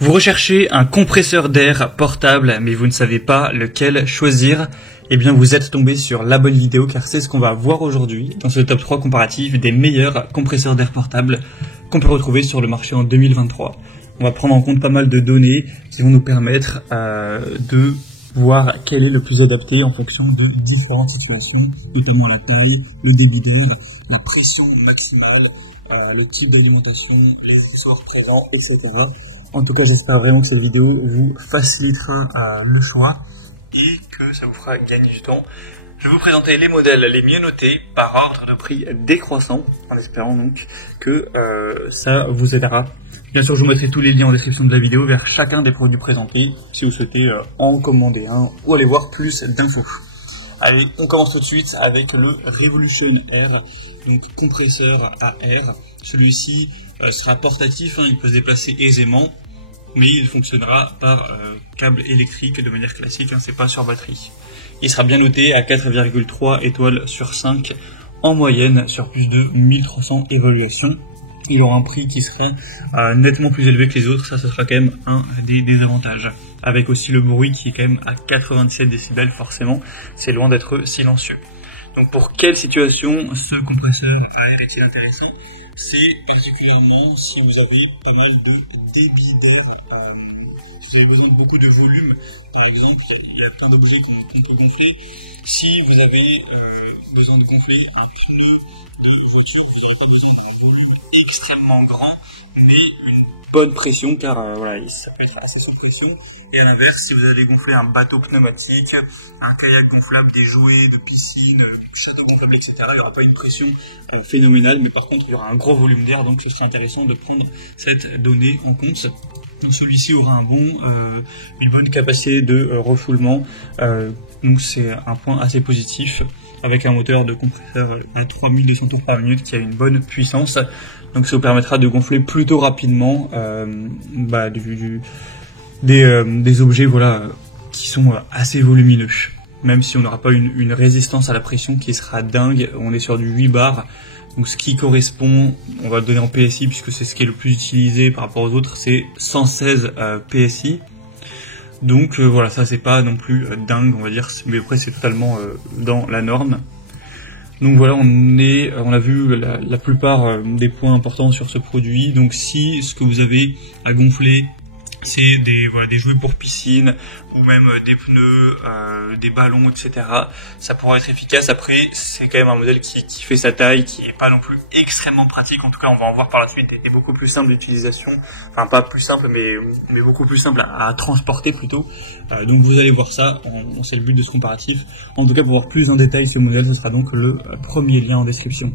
Vous recherchez un compresseur d'air portable, mais vous ne savez pas lequel choisir. Eh bien, vous êtes tombé sur la bonne vidéo, car c'est ce qu'on va voir aujourd'hui dans ce top 3 comparatif des meilleurs compresseurs d'air portables qu'on peut retrouver sur le marché en 2023. On va prendre en compte pas mal de données qui vont nous permettre de voir quel est le plus adapté en fonction de différentes situations, notamment la taille, le débit d'air, la pression maximale, le type d'alimentation, les ressorts présents, etc. En tout cas, j'espère vraiment que cette vidéo vous facilitera le choix et que ça vous fera gagner du temps. Je vais vous présenter les modèles les mieux notés par ordre de prix décroissant, en espérant donc que ça vous aidera. Bien sûr, je vous mettrai tous les liens en description de la vidéo vers chacun des produits présentés, si vous souhaitez en commander un ou aller voir plus d'infos. Allez, on commence tout de suite avec le Revolution Air, donc compresseur à air. Celui-ci sera portatif, il peut se déplacer aisément, mais il fonctionnera par câble électrique de manière classique, c'est pas sur batterie. Il sera bien noté à 4,3 étoiles sur 5 en moyenne sur plus de 1300 évaluations. Il aura un prix qui sera nettement plus élevé que les autres, ça sera quand même un des désavantages. Avec aussi le bruit qui est quand même à 97 décibels, forcément, c'est loin d'être silencieux. Donc pour quelle situation ce compresseur à air est-il intéressant? C'est particulièrement si vous avez pas mal de débit d'air, si vous avez besoin de beaucoup de volume, par exemple, il y a plein d'objets qu'on peut gonfler. Si vous avez besoin de gonfler un pneu de voiture, vous n'aurez pas besoin d'un volume extrêmement grand, mais une bonne pression, car voilà, ça peut être assez sous pression. Et à l'inverse, si vous allez gonfler un bateau pneumatique, un kayak gonflable, des jouets de piscine, château gonflable, etc., il n'y aura pas une pression phénoménale, mais par contre, il y aura un gros volume d'air, donc ce serait intéressant de prendre cette donnée en compte. Donc celui-ci aura une bonne capacité de refoulement, donc c'est un point assez positif, avec un moteur de compresseur à 3200 tours par minute qui a une bonne puissance. Donc ça vous permettra de gonfler plutôt rapidement des objets qui sont assez volumineux. Même si on n'aura pas une résistance à la pression qui sera dingue, on est sur du 8 bars. Donc ce qui correspond, on va le donner en PSI puisque c'est ce qui est le plus utilisé par rapport aux autres, c'est 116 PSI. Donc voilà, ça c'est pas non plus dingue, on va dire, mais après c'est totalement dans la norme. Donc voilà, on a vu la plupart des points importants sur ce produit. Donc si ce que vous avez à gonfler, c'est des jouets pour piscine, ou même des pneus, des ballons, etc. Ça pourra être efficace. Après, c'est quand même un modèle qui fait sa taille, qui est pas non plus extrêmement pratique. En tout cas, on va en voir par la suite, et beaucoup plus simple d'utilisation. Enfin, pas plus simple, mais beaucoup plus simple à transporter plutôt. Donc vous allez voir ça, c'est le but de ce comparatif. En tout cas, pour voir plus en détail ce modèle, ce sera donc le premier lien en description.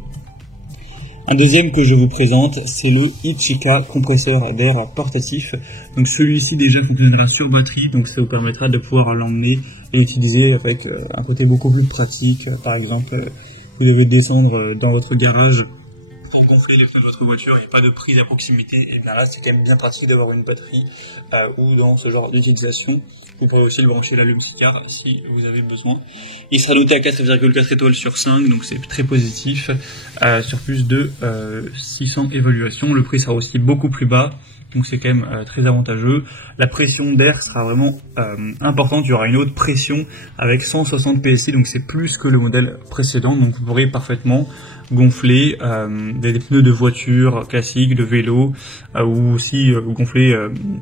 Un deuxième que je vous présente, c'est le Ichika compresseur d'air portatif. Donc celui-ci déjà fonctionnera sur batterie, donc ça vous permettra de pouvoir l'emmener et l'utiliser avec un côté beaucoup plus pratique. Par exemple, vous devez descendre dans votre garage pour gonfler les pneus de votre voiture, il n'y a pas de prise à proximité, et bien là c'est quand même bien pratique d'avoir une batterie ou dans ce genre d'utilisation. Vous pourrez aussi le brancher l'allume-cigare si vous avez besoin. Il sera noté à 4,4 étoiles sur 5, donc c'est très positif, sur plus de 600 évaluations. Le prix sera aussi beaucoup plus bas, donc c'est quand même très avantageux. La pression d'air sera vraiment importante, il y aura une haute pression avec 160 PSI, donc c'est plus que le modèle précédent, donc vous pourrez parfaitement gonfler des pneus de voiture classiques, de vélo, ou aussi gonfler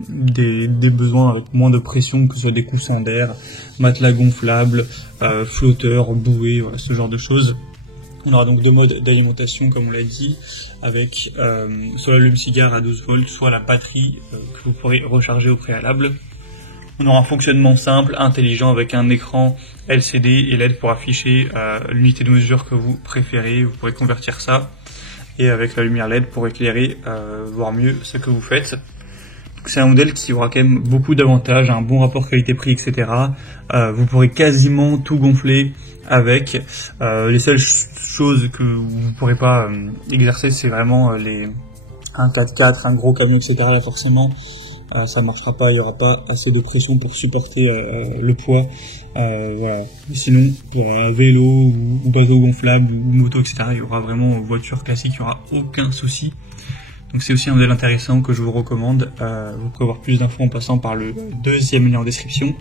des besoins avec moins de pression, que ce soit des coussins d'air, matelas gonflables, flotteurs, bouées, voilà, ce genre de choses. On aura donc deux modes d'alimentation comme on l'a dit, avec soit l'allume-cigare à 12 volts, soit la batterie que vous pourrez recharger au préalable. On aura un fonctionnement simple, intelligent, avec un écran LCD et LED pour afficher l'unité de mesure que vous préférez. Vous pourrez convertir ça, et avec la lumière LED pour éclairer, voir mieux ce que vous faites. C'est un modèle qui aura quand même beaucoup d'avantages, un bon rapport qualité-prix, etc. Vous pourrez quasiment tout gonfler avec. Les seules choses que vous ne pourrez pas exercer, c'est vraiment un 4x4, un gros camion, etc. Là, forcément, ça ne marchera pas, il n'y aura pas assez de pression pour supporter le poids. Voilà. Sinon, pour vélo ou bateau gonflable ou moto, etc., il y aura vraiment voiture classique, il n'y aura aucun souci. Donc c'est aussi un modèle intéressant que je vous recommande. Vous pouvez avoir plus d'infos en passant par le deuxième lien en description.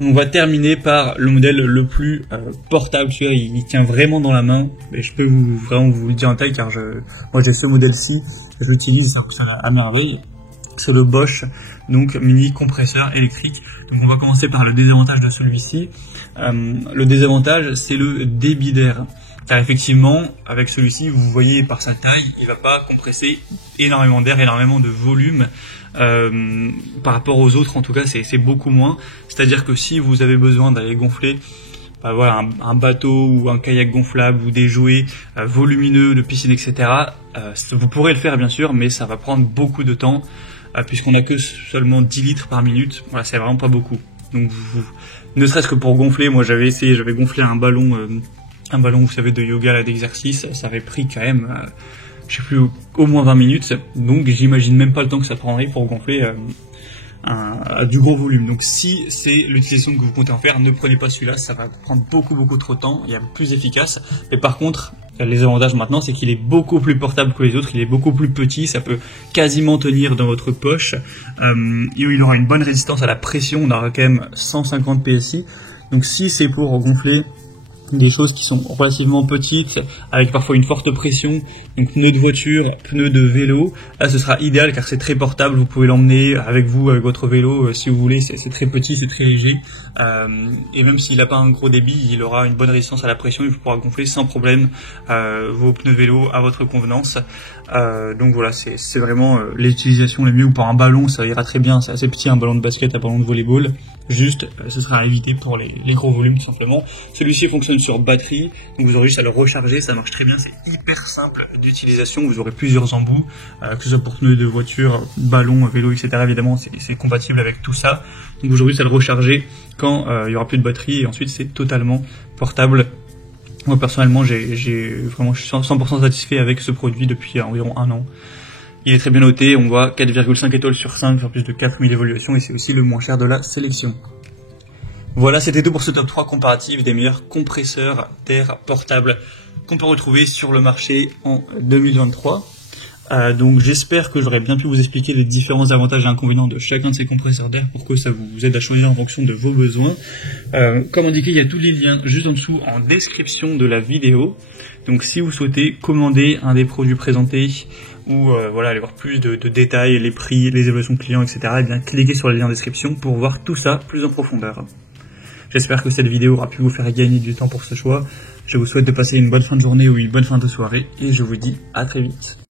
On va terminer par le modèle le plus portable, il tient vraiment dans la main, et je peux vraiment vous le dire en taille car moi j'ai ce modèle-ci, je l'utilise, ça fonctionne à merveille. C'est le Bosch, donc mini compresseur électrique. Donc on va commencer par le désavantage de celui-ci. Le désavantage, c'est le débit d'air. Car effectivement, avec celui-ci, vous voyez par sa taille, il va pas compresser énormément d'air, énormément de volume. Par rapport aux autres, en tout cas, c'est beaucoup moins. C'est-à-dire que si vous avez besoin d'aller gonfler voilà, un bateau ou un kayak gonflable ou des jouets volumineux de piscine, etc., vous pourrez le faire bien sûr, mais ça va prendre beaucoup de temps puisqu'on n'a que seulement 10 litres par minute. Voilà, c'est vraiment pas beaucoup. Donc ne serait-ce que pour gonfler, moi j'avais gonflé un ballon, vous savez, de yoga là, d'exercice, ça avait pris quand même, je sais plus, au moins 20 minutes. Donc j'imagine même pas le temps que ça prendrait pour gonfler du gros volume. Donc si c'est l'utilisation que vous comptez en faire, ne prenez pas celui-là, ça va prendre beaucoup trop de temps, il est plus efficace. Mais par contre, les avantages maintenant, c'est qu'il est beaucoup plus portable que les autres, il est beaucoup plus petit, ça peut quasiment tenir dans votre poche, et il aura une bonne résistance à la pression, on aura quand même 150 PSI. Donc si c'est pour gonfler des choses qui sont relativement petites, avec parfois une forte pression, donc pneus de voiture, pneus de vélo, là ce sera idéal car c'est très portable, vous pouvez l'emmener avec vous, avec votre vélo si vous voulez, c'est très petit, c'est très léger, et même s'il n'a pas un gros débit, il aura une bonne résistance à la pression, il pourra gonfler sans problème vos pneus vélo à votre convenance. Donc voilà, c'est vraiment l'utilisation la mieux. Ou pour un ballon, ça ira très bien, c'est assez petit, un ballon de basket, un ballon de volleyball. Juste, ce sera à éviter pour les gros volumes tout simplement. Celui-ci fonctionne sur batterie, donc vous aurez juste à le recharger, ça marche très bien, c'est hyper simple d'utilisation, vous aurez plusieurs embouts, que ce soit pour pneus de voiture, ballon, vélo, etc. Évidemment, c'est compatible avec tout ça. Donc vous aurez juste à le recharger quand il y aura plus de batterie, et ensuite c'est totalement portable. Moi personnellement, je suis 100% satisfait avec ce produit depuis environ 1 an. Il est très bien noté, on voit 4,5 étoiles sur 5, sur plus de 4000 évaluations, et c'est aussi le moins cher de la sélection. Voilà, c'était tout pour ce top 3 comparatif des meilleurs compresseurs d'air portables qu'on peut retrouver sur le marché en 2023. Donc j'espère que j'aurai bien pu vous expliquer les différents avantages et inconvénients de chacun de ces compresseurs d'air pour que ça vous aide à choisir en fonction de vos besoins. Comme indiqué, il y a tous les liens juste en dessous en description de la vidéo. Donc si vous souhaitez commander un des produits présentés ou voilà, aller voir plus de détails, les prix, les évaluations clients, etc., et bien cliquez sur le lien en description pour voir tout ça plus en profondeur. J'espère que cette vidéo aura pu vous faire gagner du temps pour ce choix. Je vous souhaite de passer une bonne fin de journée ou une bonne fin de soirée et je vous dis à très vite.